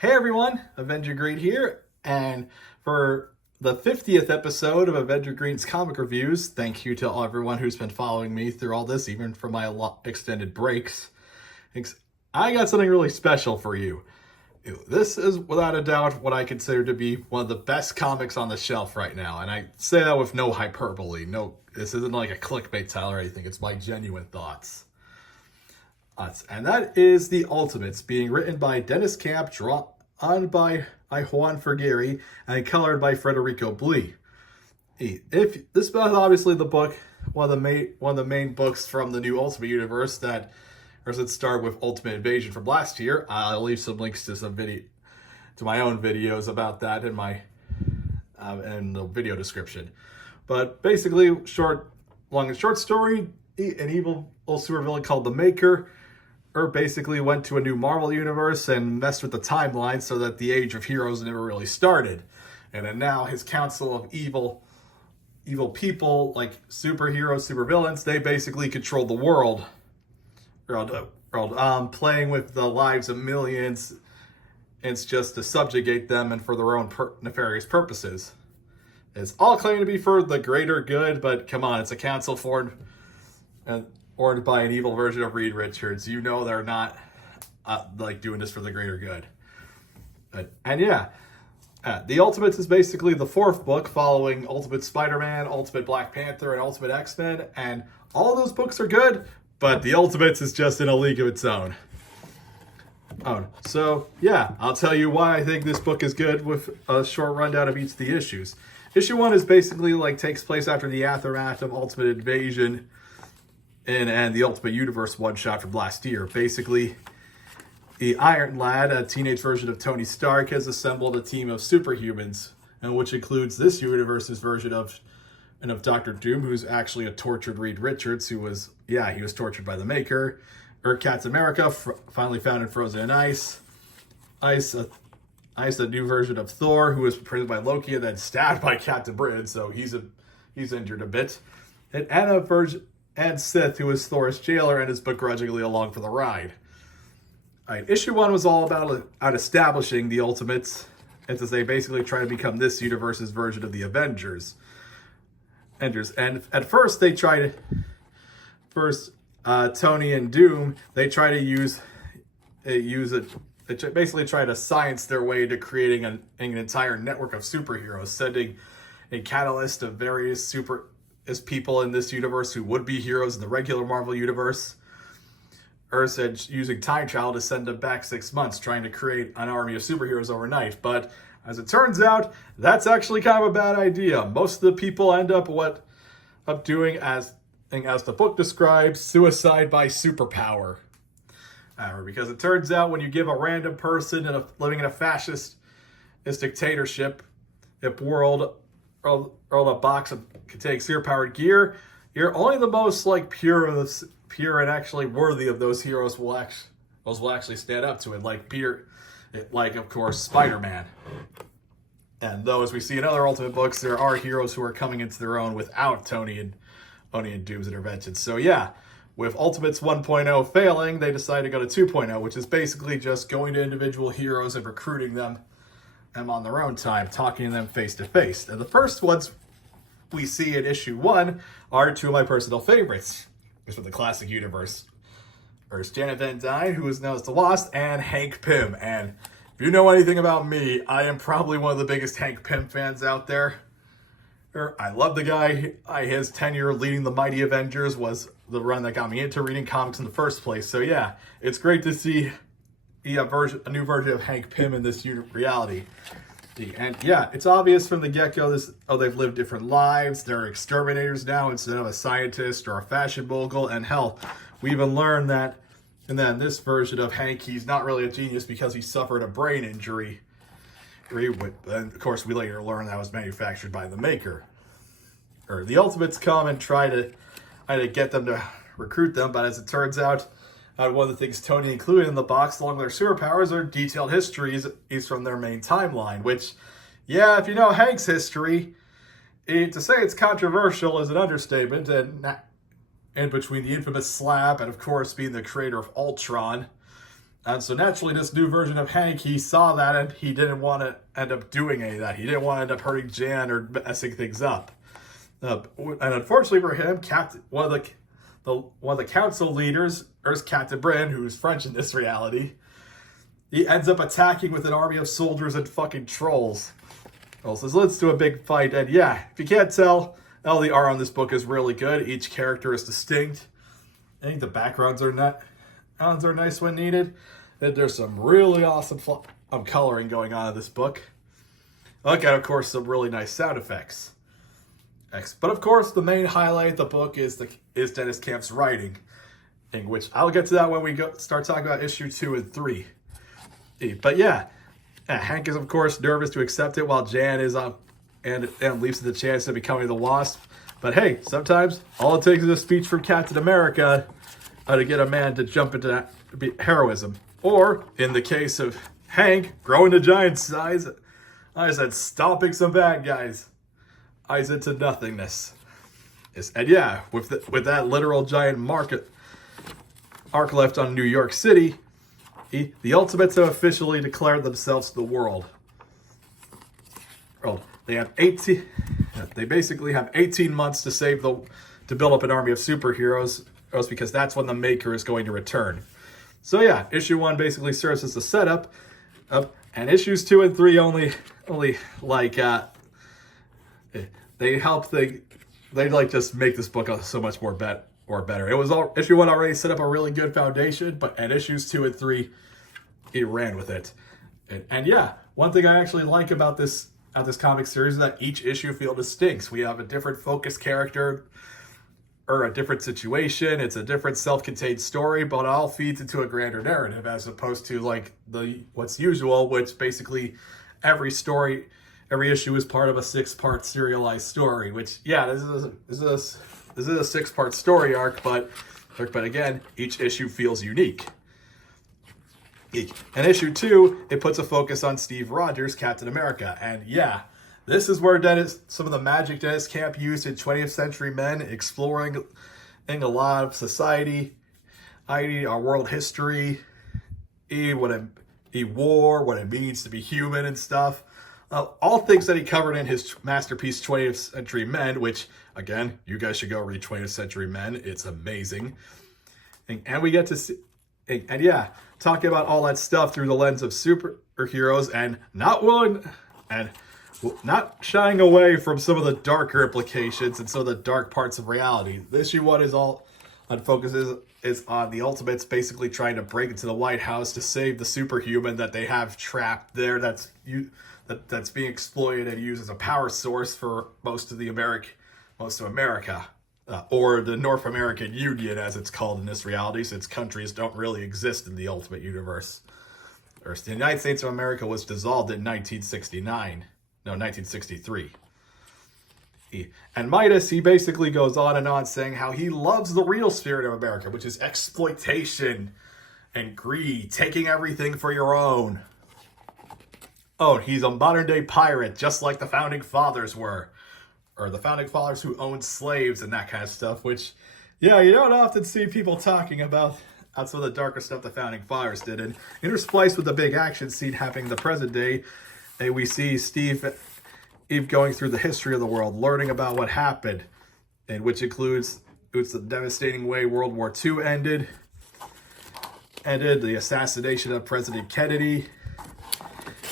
Hey everyone, Avenger Green here, and for the 50th episode of Avenger Green's Comic Reviews, thank you to everyone who's been following me through all this, even for my extended breaks. I got something really special for you. This is without a doubt what I consider to be one of the best comics on the shelf right now, and I say that with no hyperbole. No, this isn't like a clickbait title or anything, it's my genuine thoughts. And that is The Ultimates, being written by Dennis Camp, drawn by Juan Frigeri, and colored by Federico Blee. If this is obviously the book, one of the main books from the new Ultimate Universe that, or it started with Ultimate Invasion from last year. I'll leave some links to my own videos about that in in the video description. But basically, long and short story, an evil old supervillain called the Maker basically went to a new Marvel universe and messed with the timeline so that the Age of Heroes never really started. And then now his council of evil people, like superheroes, supervillains, they basically control the world, playing with the lives of millions. It's just to subjugate them and for their own nefarious purposes. It's all claimed to be for the greater good, but come on, it's a council formed by an evil version of Reed Richards. You know they're not doing this for the greater good. The Ultimates is basically the fourth book following Ultimate Spider-Man, Ultimate Black Panther, and Ultimate X-Men, and all of those books are good, but The Ultimates is just in a league of its own. I'll tell you why I think this book is good with a short rundown of each of the issues. Issue 1 is basically takes place after the aftermath of Ultimate Invasion and the Ultimate Universe one-shot from last year. Basically, the Iron Lad, a teenage version of Tony Stark, has assembled a team of superhumans, and which includes this universe's version of Doctor Doom, who's actually a tortured Reed Richards, he was tortured by the Maker. Captain America, finally found in Frozen in Ice. Ice, a new version of Thor, who was imprisoned by Loki and then stabbed by Captain Britain, so he's injured a bit. And Sith, who is Thor's jailer and is begrudgingly along for the ride. Issue 1 was all about establishing the Ultimates, as they basically try to become this universe's version of the Avengers. And at first, Tony and Doom, they try to basically try to science their way to creating an entire network of superheroes, sending a catalyst of various people in this universe who would be heroes in the regular Marvel universe. Said using time travel to send them back 6 months, trying to create an army of superheroes overnight. But as it turns out, that's actually kind of a bad idea. Most of the people end up doing, as the book describes, suicide by superpower. Because it turns out when you give a random person living in a fascist dictatorship world a box of containing seer-powered gear, you're only the most pure and actually worthy of those heroes will actually stand up to it. Of course, Spider-Man. And though, as we see in other Ultimate books, there are heroes who are coming into their own without Tony and Doom's intervention. So yeah, with Ultimates 1.0 failing, they decided to go to 2.0, which is basically just going to individual heroes and recruiting them on their own time, talking to them face to face. And the first ones we see in issue 1 are two of my personal favorites. It's from the classic universe. There's Janet Van Dyne, who is known as the Wasp, and Hank Pym. And if you know anything about me, I am probably one of the biggest Hank Pym fans out there. I love the guy. His tenure leading the Mighty Avengers was the run that got me into reading comics in the first place. So yeah, it's great to see a new version of Hank Pym in this reality. And yeah, it's obvious from the get-go they've lived different lives. They're exterminators now instead of a scientist or a fashion mogul. And hell, we even learned that in this version of Hank, he's not really a genius because he suffered a brain injury. And of course, we later learn that was manufactured by the Maker. The Ultimates come and try to get them to recruit them, but as it turns out, one of the things Tony included in the box, along with their superpowers, are detailed histories from their main timeline, which, yeah, if you know Hank's history, to say it's controversial is an understatement, and between the infamous slap and, of course, being the creator of Ultron, And so naturally, this new version of Hank, he saw that and he didn't want to end up doing any of that. He didn't want to end up hurting Jan or messing things up. And unfortunately for him, one of the council leaders, there's Captain Britain, who's French in this reality, he ends up attacking with an army of soldiers and fucking trolls. Well, so this leads to a big fight, and yeah, if you can't tell, LDR on this book is really good. Each character is distinct. I think the backgrounds are nice when needed. And there's some really awesome coloring going on in this book. Look at, of course, some really nice sound effects. But of course, the main highlight of the book is Dennis Camp's writing, in which I'll get to that when we start talking about issue 2 and 3. But yeah, Hank is of course nervous to accept it, while Jan is and leaps at the chance of becoming the Wasp. But hey, sometimes all it takes is a speech from Captain America to get a man to jump into heroism. Or, in the case of Hank, growing to giant size, I said stomping some bad guys. Eyes into nothingness. And yeah, with that literal giant arc left on New York City, the Ultimates have officially declared themselves to the world. Well, they basically have 18 months to build up an army of superheroes, because that's when the Maker is going to return. So yeah, issue 1 basically serves as the setup, and issues 2 and 3 only like they like just make this book so much more better. It was issue 1 already set up a really good foundation, and issues 2 and 3, it ran with it. And yeah, one thing I actually like about this comic series is that each issue feels distinct. We have a different focus character or a different situation. It's a different self-contained story, but it all feeds into a grander narrative, as opposed to like what's usual, which basically every issue is part of a 6-part serialized story. Which yeah, this is a 6-part story arc, but again, each issue feels unique. In issue 2, it puts a focus on Steve Rogers, Captain America, and yeah, this is where some of the magic Dennis Camp used in 20th Century Men, exploring a lot of society, our world history, war, what it means to be human and stuff. All things that he covered in his masterpiece 20th Century Men, which, again, you guys should go read 20th Century Men. It's amazing. And we get to see, and yeah, talking about all that stuff through the lens of superheroes, and not shying away from some of the darker implications and some of the dark parts of reality. Issue 1 is all is on the Ultimates basically trying to break into the White House to save the superhuman that they have trapped there, that's being exploited and used as a power source for most of America, or the North American Union, as it's called in this reality, since countries don't really exist in the Ultimate Universe. The United States of America was dissolved in 1963. And Midas, he basically goes on and on saying how he loves the real spirit of America, which is exploitation and greed, taking everything for your own. Oh, he's a modern day pirate, just like the Founding Fathers were. Or the Founding Fathers who owned slaves and that kind of stuff, which, yeah, you don't often see people talking about some of the darker stuff the Founding Fathers did. And interspliced with the big action scene happening in the present day, we see Steve going through the history of the world, learning about what happened, and which includes the devastating way World War II ended, the assassination of President Kennedy,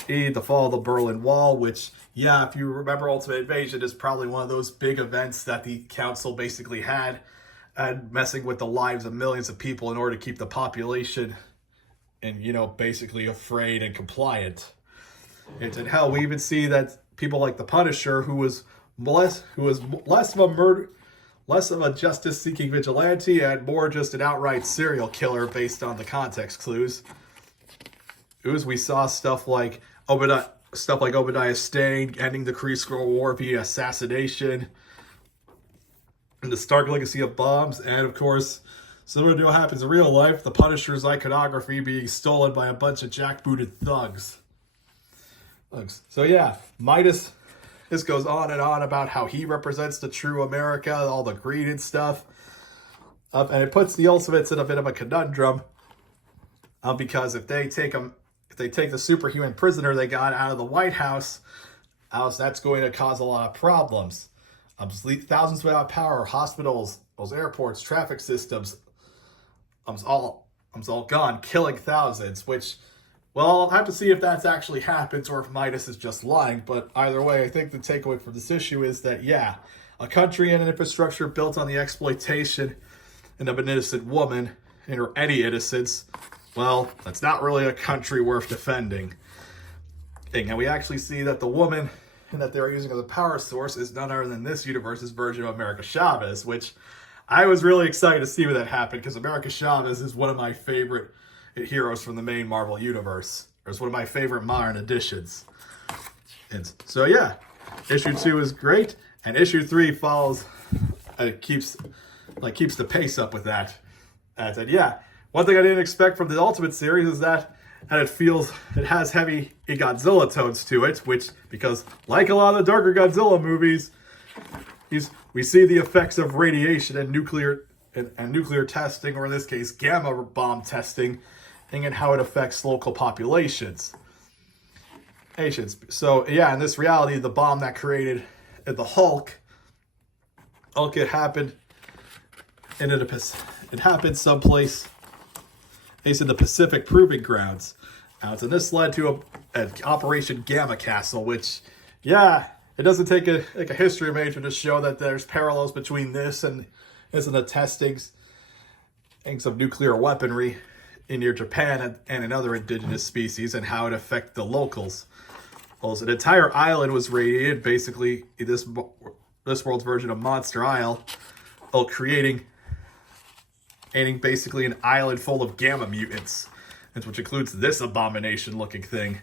the fall of the Berlin Wall, which, yeah, if you remember Ultimate Invasion, is probably one of those big events that the council basically had, and messing with the lives of millions of people in order to keep the population basically afraid and compliant. And hell, we even see that people like the Punisher, who was less of a justice-seeking vigilante and more just an outright serial killer based on the context clues. We saw stuff like Obadiah Stane ending the Kree Skrull War via assassination, and the Stark Legacy of Bombs, and of course, similar to what happens in real life, the Punisher's iconography being stolen by a bunch of jackbooted thugs. So yeah, Midas, this goes on and on about how he represents the true America, all the greed and stuff. And it puts the Ultimates in a bit of a conundrum, because if they take the superhuman prisoner they got out of the White House, that's going to cause a lot of problems. Thousands without power, hospitals, those airports, traffic systems, all gone, killing thousands. Which, well, I'll have to see if that's actually happens or if Midas is just lying. But either way, I think the takeaway from this issue is that, yeah, a country and an infrastructure built on the exploitation of an innocent woman, or any innocence, well, that's not really a country worth defending. And we actually see that the woman that they're using as a power source is none other than this universe's version of America Chavez, which I was really excited to see when that happened, because America Chavez is one of my favorite heroes from the main Marvel universe. It's one of my favorite modern additions. And so yeah, issue 2 is great, and issue 3 follows, keeps the pace up with that. And yeah, one thing I didn't expect from the Ultimate series is that it has heavy Godzilla tones to it, which, because like a lot of the darker Godzilla movies, we see the effects of radiation and nuclear testing, or in this case, gamma bomb testing, and how it affects local populations. So yeah, in this reality, the bomb that created the Hulk, it happened someplace. It's in the Pacific Proving Grounds. And this led to an Operation Gamma Castle, which, yeah, it doesn't take a history major to show that there's parallels between this and the testings of nuclear weaponry in near Japan and in other indigenous species, and how it affects the locals. Well, an entire island was radiated, basically this world's version of Monster Isle, creating basically an island full of gamma mutants, which includes this abomination-looking thing.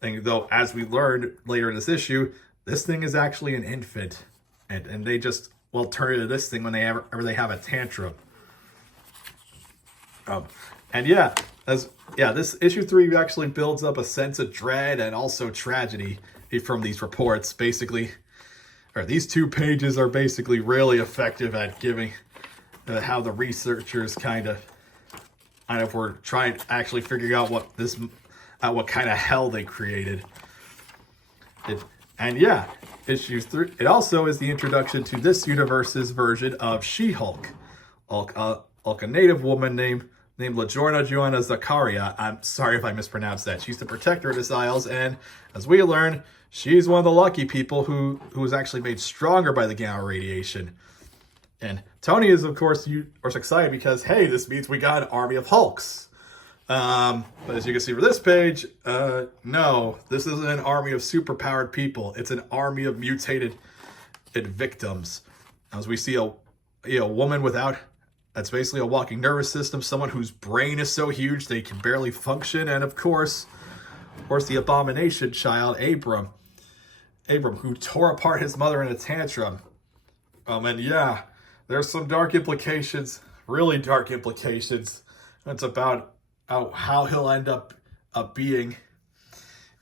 Though, as we learned later in this issue, this thing is actually an infant, and they just turn into this thing whenever they have a tantrum. This issue 3 actually builds up a sense of dread and also tragedy from these reports. Basically, these 2 pages are basically really effective at giving how the researchers kind of were trying to actually figure out what kind of hell they created. Issue 3. It also is the introduction to this universe's version of She-Hulk, a native woman named LaJorna Joanna Zakaria. I'm sorry if I mispronounced that. She's the protector of this Isles, and as we learn, she's one of the lucky people who was actually made stronger by the gamma radiation. And Tony is, of course, excited because, hey, this means we got an army of Hulks. But as you can see from this page, no, this isn't an army of superpowered people. It's an army of mutated victims. As we see a woman that's basically a walking nervous system, someone whose brain is so huge they can barely function, and of course the abomination child, Abram, who tore apart his mother in a tantrum. There's some dark implications, really dark implications. It's about how he'll end up being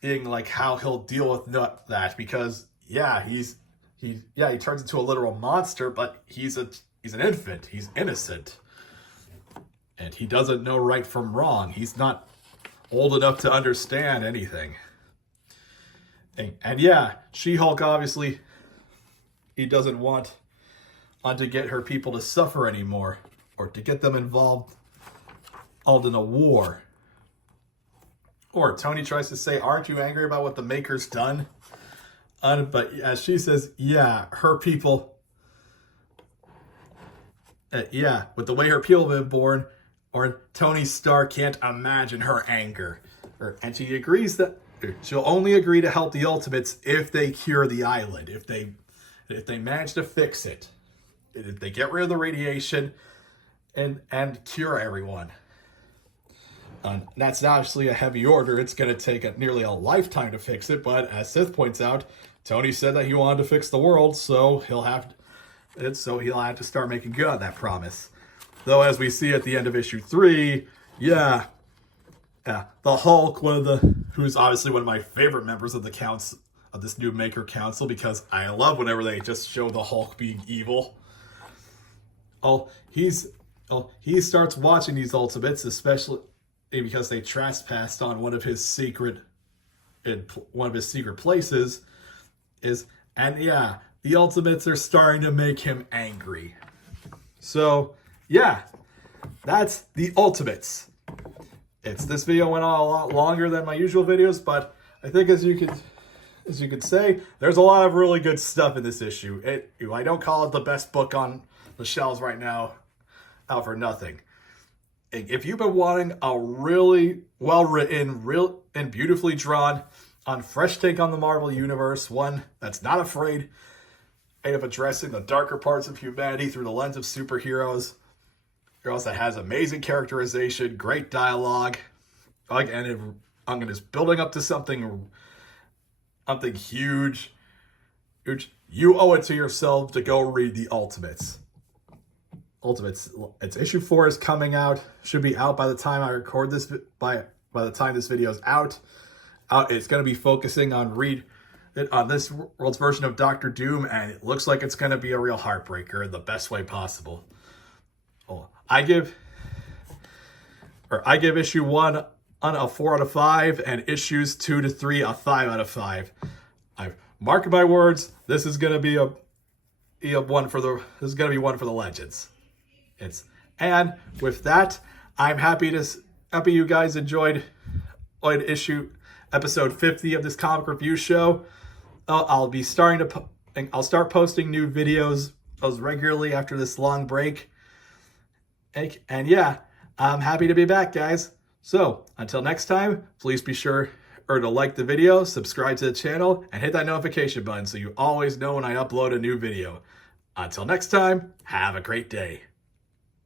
like how he'll deal with that, because he turns into a literal monster, but he's an infant, he's innocent, and he doesn't know right from wrong. He's not old enough to understand anything. And She-Hulk, obviously, he doesn't want to get her people to suffer anymore, or to get them involved in a war. Or Tony tries to say, aren't you angry about what the Maker's done? But as she says, yeah, her people, with the way her people have been born, or Tony Stark can't imagine her anger. And she agrees that she'll only agree to help the Ultimates if they cure the island, if they manage to fix it. If they get rid of the radiation and cure everyone. That's obviously a heavy order. It's going to take nearly a lifetime to fix it, but as Sith points out, Tony said that he wanted to fix the world, so he'll have to start making good on that promise. Though, as we see at the end of issue 3, the Hulk, who's obviously one of my favorite members of the council, of this new Maker Council, because I love whenever they just show the Hulk being evil. He starts watching these Ultimates, especially because they trespassed on one of his secret places and yeah, the Ultimates are starting to make him angry. So yeah, that's the Ultimates. This video went on a lot longer than my usual videos, but I think as you could say, there's a lot of really good stuff in this issue. I don't call it the best book on the shelves right now out for nothing. If you've been wanting a really well-written, real and beautifully drawn, on fresh take on the Marvel Universe, one that's not afraid of addressing the darker parts of humanity through the lens of superheroes, that has amazing characterization, great dialogue, and it's building up to something huge. You owe it to yourself to go read the Ultimates. It's issue 4 is coming out. Should be out by the time I record this. By the time this video is out, it's going to be focusing on this world's version of Doctor Doom, and it looks like it's going to be a real heartbreaker in the best way possible. I give issue 1 a 4 out of 5, and issues 2 to 3 a 5 out of 5. I've marked my words. This is going to be one for the legends. And with that, I'm happy you guys enjoyed episode 50 of this comic review show. I'll start posting new videos regularly after this long break. And yeah, I'm happy to be back, guys. So until next time, please be sure to like the video, subscribe to the channel, and hit that notification button so you always know when I upload a new video. Until next time, have a great day.